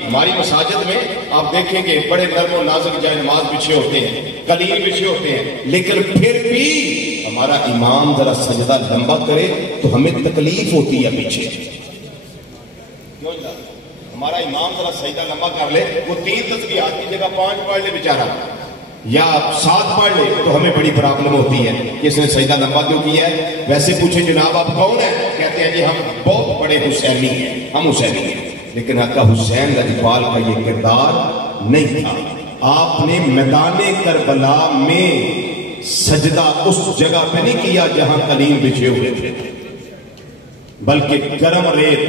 ہماری مساجد میں آپ دیکھیں کہ بڑے نرم و نازک جائے نماز بچھے ہوتے ہیں، قلیل بچھے ہوتے ہیں، لیکن پھر بھی ہمارا امام ذرا سجدہ لمبا کرے تو ہمیں تکلیف ہوتی ہے پیچھے. ہمارا امام ذرا سجدہ لمبا کر لے، وہ 3 تسبیحات کی جگہ 5 پڑھ لے بیچارہ یا 7 پڑھ لے تو ہمیں بڑی پرابلم ہوتی ہے کہ اس نے سجدہ لمبا کیوں کیا ہے. ویسے پوچھیں جناب آپ کون ہیں، کہتے ہیں جی ہم بہت بڑے حسینی ہیں، ہم حسینی ہیں. لیکن آقا حسین اجپال کا یہ کردار نہیں تھا. آپ نے میدان کربلا میں سجدہ اس جگہ پہ نہیں کیا جہاں قلیم بچھے ہوئے تھے، بلکہ گرم ریت،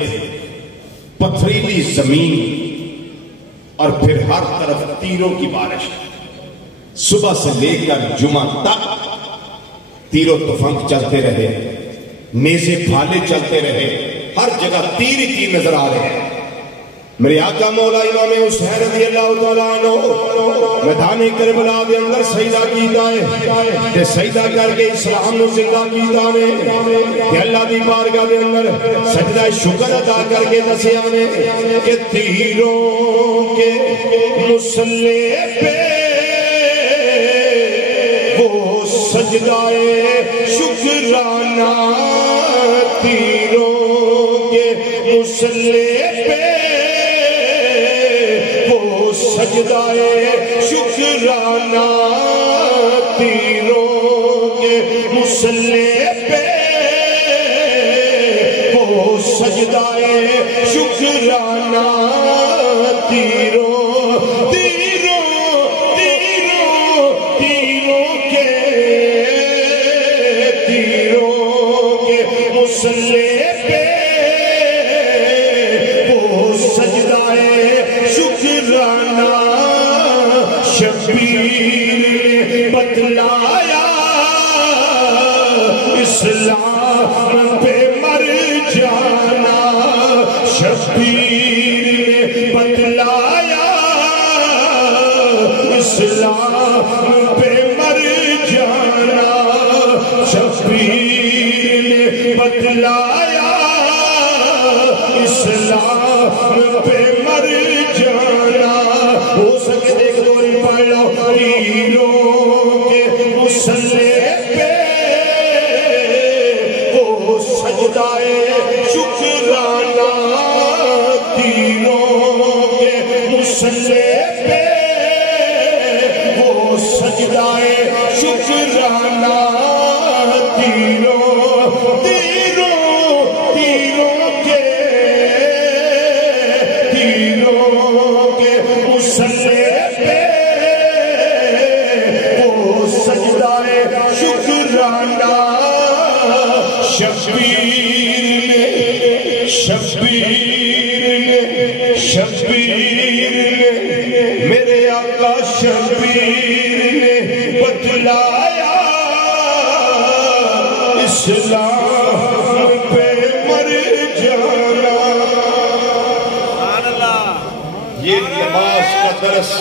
پتھریلی زمین اور پھر ہر طرف تیروں کی بارش. صبح سے لے کر جمعہ تک تیر و تفنگ چلتے رہے، نیزے بھالے چلتے رہے، ہر جگہ تیر ہی تیر نظر آ رہے ہیں. میرے آقا مولا امام حسین رضی اللہ تعالیٰ عنہ میدان کربلا دے اندر سجدہ کیتا ہے تے سجدہ کر کے اسلام نو زندہ کیتا نے تے اللہ دی بارگاہ دے اندر سجدہ شکر ادا کر کے دسیا نے کہ تیروں کے مسلح پہ وہ سجدہ شکرانہ، تیروں کے مسلح پہ سجدہ شکرانہ، تیروں کے مسلح پہ وہ سجدہ شکرانہ، تیروں کے مسلح پہ وہ سجدہ شکرانہ. شبیر نے بتلایا اسلام پہ مر جانا، شبیر نے بتلایا اسلام پہ مر جانا، شبیر نے بتلایا اسلام پہ مر جانا. ہو سکے دیکھ دوری پڑھ لو، تیروں کے مسلح پہ وہ سجدہ شکرانہ، تیروں کے مسلح پہ وہ سجدہ شکرانہ، تیروں کے مسلح پہ وہ سجدہ شکرانہ. شبیر نے میرے آقا شبیر نے بتلایا اسلام پہ مر جانا. یہ نماز کا درس